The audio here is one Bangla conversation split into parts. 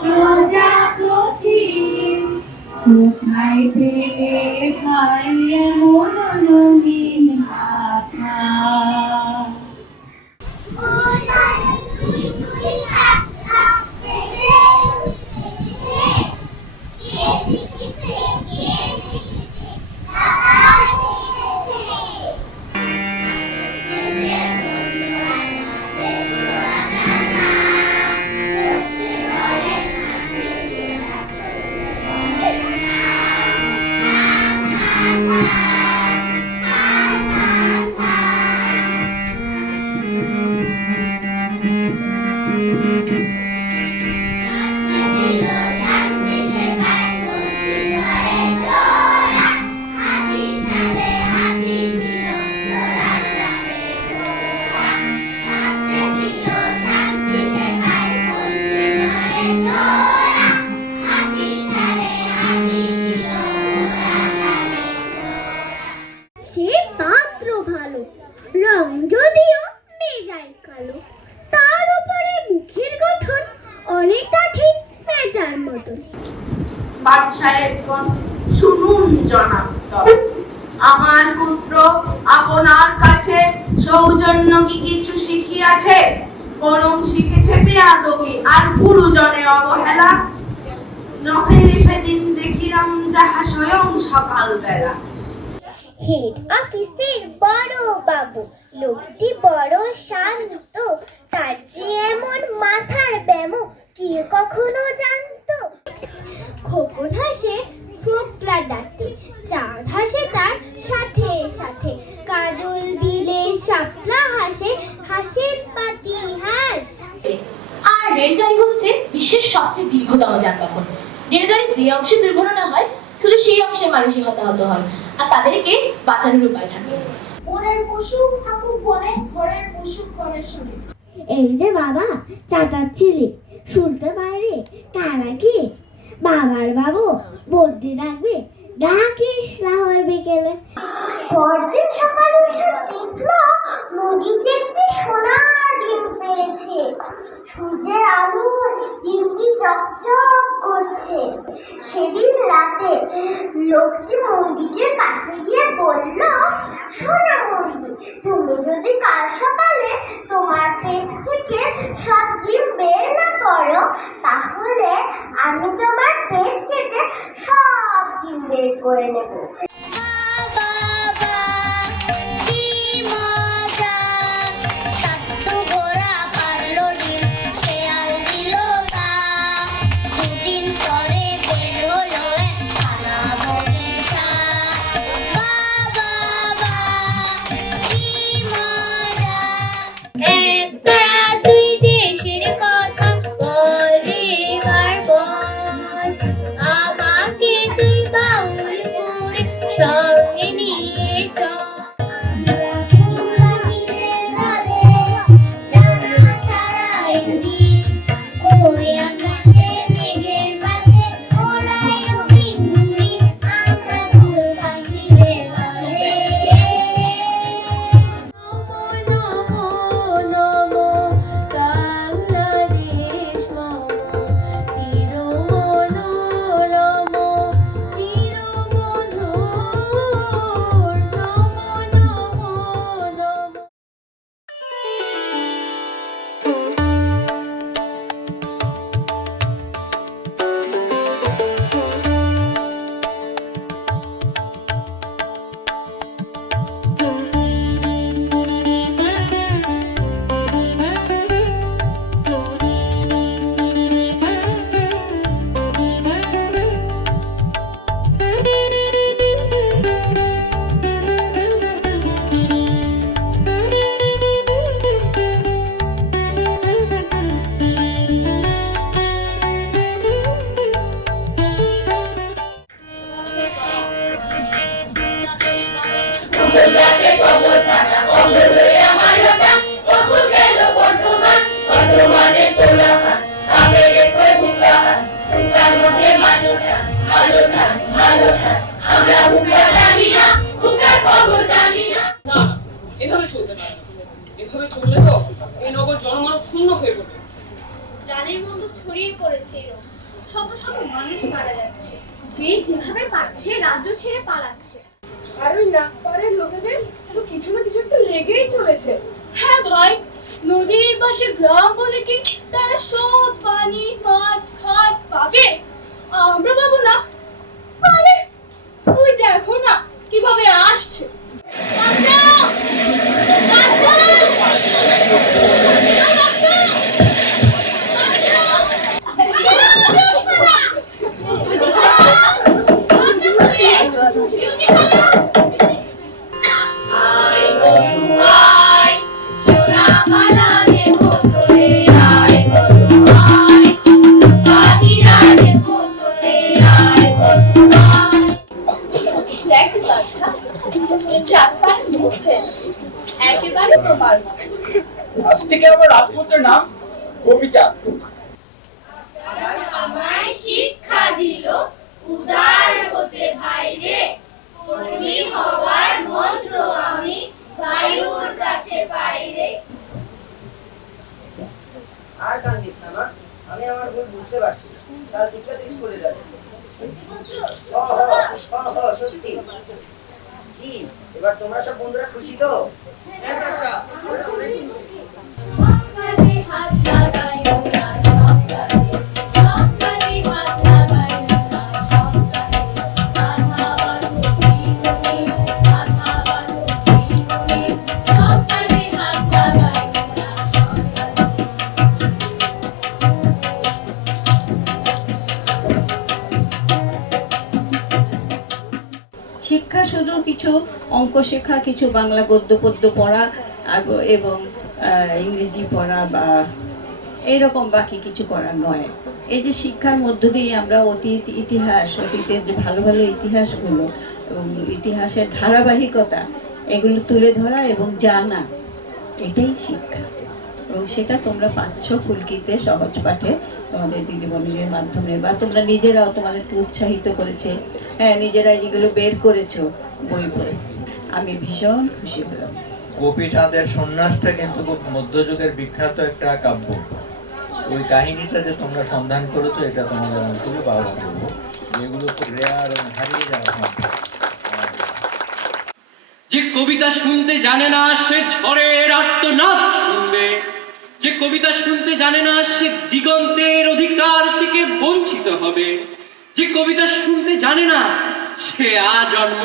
প্রজাপতি কোথায় রং যদিও বেজায় কালো তার উপরে মুখের গঠন অনেকটা ঠিক পেঁচার মতন। বাদশাহেবগণ শুনুন জনাব আমার পুত্র আপনার কাছে সৌজন্য কি কিছু শিখিয়াছে? বরং শিখেছে বেয়াদবি আর গুরুজনের অবহেলা। নহেলে সেদিন দেখিলাম যাহা স্বয়ং সকালবেলা। হেড অফিসের বড় বাবু। লোকটি বড় শান্ত, তার যে এমন মাথার ব্যামো কি কখনো জানতো? খোকন হাসে ফোকলা দাঁতে চাঁদ হাসে তার সাথে সাথে। কাজল দিলে শাপলা হাসে হাসের পাতি হাস। আর রেলগাড়ি হচ্ছে বিশ্বের সবচেয়ে দীর্ঘতম যানবাহন। রেলগাড়ির যে অংশে দুর্ঘটনা হয় শুধু সেই অংশে মানুষই হতাহত হয় আর তাদেরকে বাঁচানোর উপায় থাকে। বনের পশু থাকুক বনে ঘরের পশু ঘরে শুনে। এই যে বাবা চাচাচ্ছিলি শুনতে বাইরে কারা কি? বাবার বাবু বদ্যি ডাকবে ডাকিস রাহুল বিকেলে। পরদিন সকাল উঠে দেখল একটি সোনার পেয়েছে। সূর্যের আলো দিনটি চকচক করছে। সেদিন রাতে লোকটি মুরগিটির কাছে গিয়ে বলল সোনা মুরগি তুমি যদি কাল সকালে তোমার পেট এভাবে চলতে পারে এভাবে চললে তো এই নগর জনমানব শূন্য হয়ে পড়বে। জালের মতো ছড়িয়ে পড়েছে এই রোগ শত শত মানুষ মারা যাচ্ছে। যে যেভাবে পারছে রাজ্য ছেড়ে পালাচ্ছে। আর ওই নাগপাড়ের লোকেদের তো কিছু না কিছু একটা লেগেই চলেছে হ্যাঁ ভাই, নদীর পাশে গ্রাম বলে কি তারা সব পানি, মাছ খাট পাবে আমরা পাবো না আরে, ওই দেখো না কীভাবে আসছে! বাঁচাও! দেখ বাচ্চা চার মুখ হয়েছে একেবারে তোমার আজ থেকে আমার রাজপুত্রের নাম গোপীচাঁদ। আমায় শিক্ষা দিল উদার হতে ভাই রে কর্মী হওয়ার মন্ত্র আমি বায়ুর কাছে পাই রে আর কান্দিস না মা। আমি আমার ভুল বুঝতে পারছি কাল তুই স্কুলে যাবি। সত্যি? কি? এবার তোমরা সব বন্ধুরা খুশি তো? সব অঙ্ক শেখা, কিছু বাংলা গদ্য পদ্য পড়া এবং ইংরেজি পড়া বা এইরকম বাকি কিছু করা নয়। এই যে শিক্ষার মধ্য দিয়ে আমরা অতীত, ইতিহাস, অতীতের যে ভালো ভালো ইতিহাসগুলো এবং ইতিহাসের ধারাবাহিকতা, এগুলো তুলে ধরা এবং জানা, এটাই শিক্ষা। এবং সেটা তোমরা পাচ্ছ ফুলকিতে সহজ পাঠে তোমাদের দিদিমণিদের মাধ্যমে, বা তোমরা নিজেরাও তোমাদেরকে উৎসাহিত করেছে। হ্যাঁ নিজেরাই যেগুলো বের করেছ, বই বই আমি ভীষণ খুশি হলাম। গোপীচাঁদের সন্ন্যাসটা কিন্তু খুব মধ্যযুগের বিখ্যাত একটা কাব্য। ওই কাহিনীটা যে তোমরা সন্ধান করেছ এটা তোমাদের আমি খুবই বাবা করব। যেগুলো খুব রেয়ার এবং হারিয়ে যাওয়া যে কবিতা শুনতে জানে না সে ঝড়ের আর্তনাদ শুনবে। যে কবিতা শুনতে জানে না সে দিগন্তের অধিকার থেকে বঞ্চিত হবে। যে কবিতা শুনতে জানে না সে আজন্ম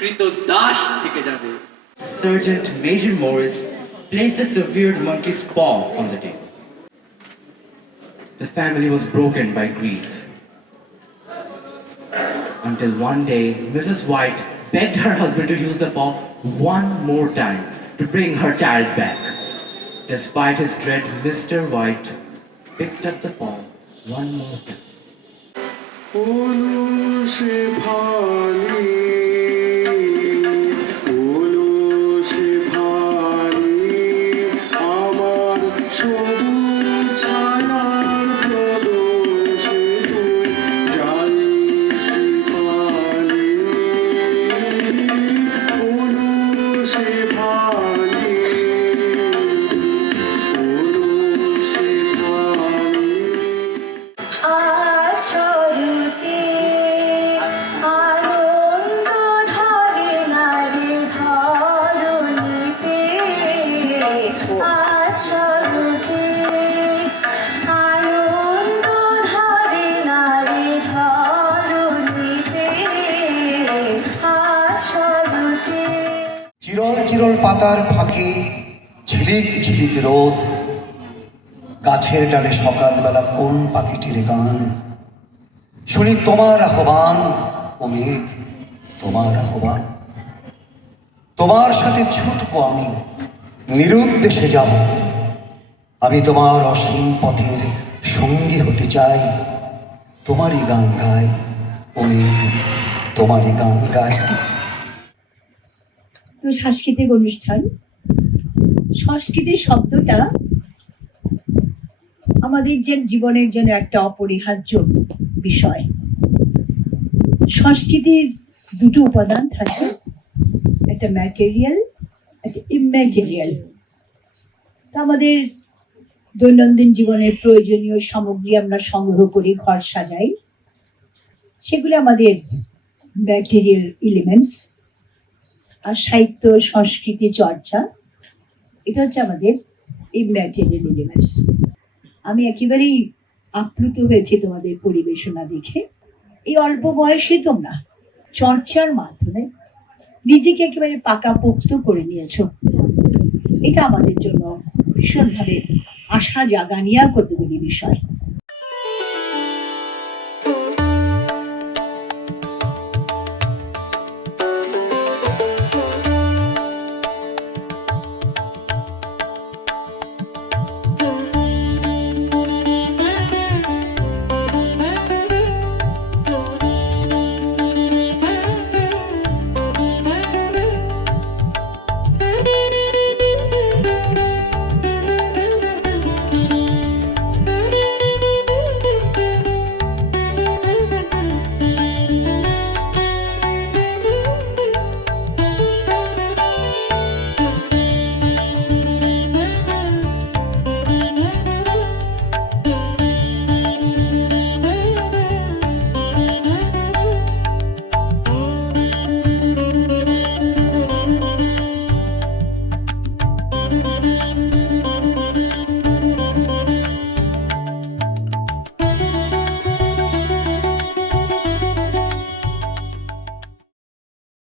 কৃত দাস থেকে যাবে Sergeant Major Morris placed a severed monkey's paw on the table. The family was broken by grief. Until one day, Mrs. White begged her husband to use the paw one more time to bring her child back. Despite his dread, Mr. White picked up the paw one more time. সে ভালি আছরুতে আনন্দ চিরল চিরল পাতার ফাঁকে ঝিলিক ঝিলিক রোদ। গাছের ডালে সকালবেলা কোন পাখিটির গান? শুনি তোমার আহ্বান ও তোমার আহ্বান। তোমার সাথে ছুটবো আমি নিরুদ্দেশে যাব। আমি তোমার অসীম পথের সঙ্গী হতে চাই। তোমারই গান গাই ও তোমারই গান গাই। তো সাংস্কৃতিক অনুষ্ঠান। সংস্কৃতি শব্দটা আমাদের যে জীবনের জন্য একটা অপরিহার্য বিষয়। সংস্কৃতির দুটো উপাদান থাকে, একটা ম্যাটেরিয়াল ইম্যাটেরিয়াল তা আমাদের দৈনন্দিন জীবনের প্রয়োজনীয় সামগ্রী আমরা সংগ্রহ করি, ঘর সাজাই। সেগুলো আমাদের ব্যাকটেরিয়াল এলিমেন্টস আর সাহিত্য, সংস্কৃতি, চর্চা, এটা হচ্ছে আমাদের ইম্যাটেরিয়াল এলিমেন্টস আমি একেবারেই আপ্লুত হয়েছি তোমাদের পরিবেশনা দেখে। এই অল্প বয়সে তোমরা চর্চার মাধ্যমে নিজেকে একেবারে পাকা পোক্ত করে নিয়েছ। এটা আমাদের জন্য ভীষণভাবে আশা জাগানিয়া কতগুলি বিষয়।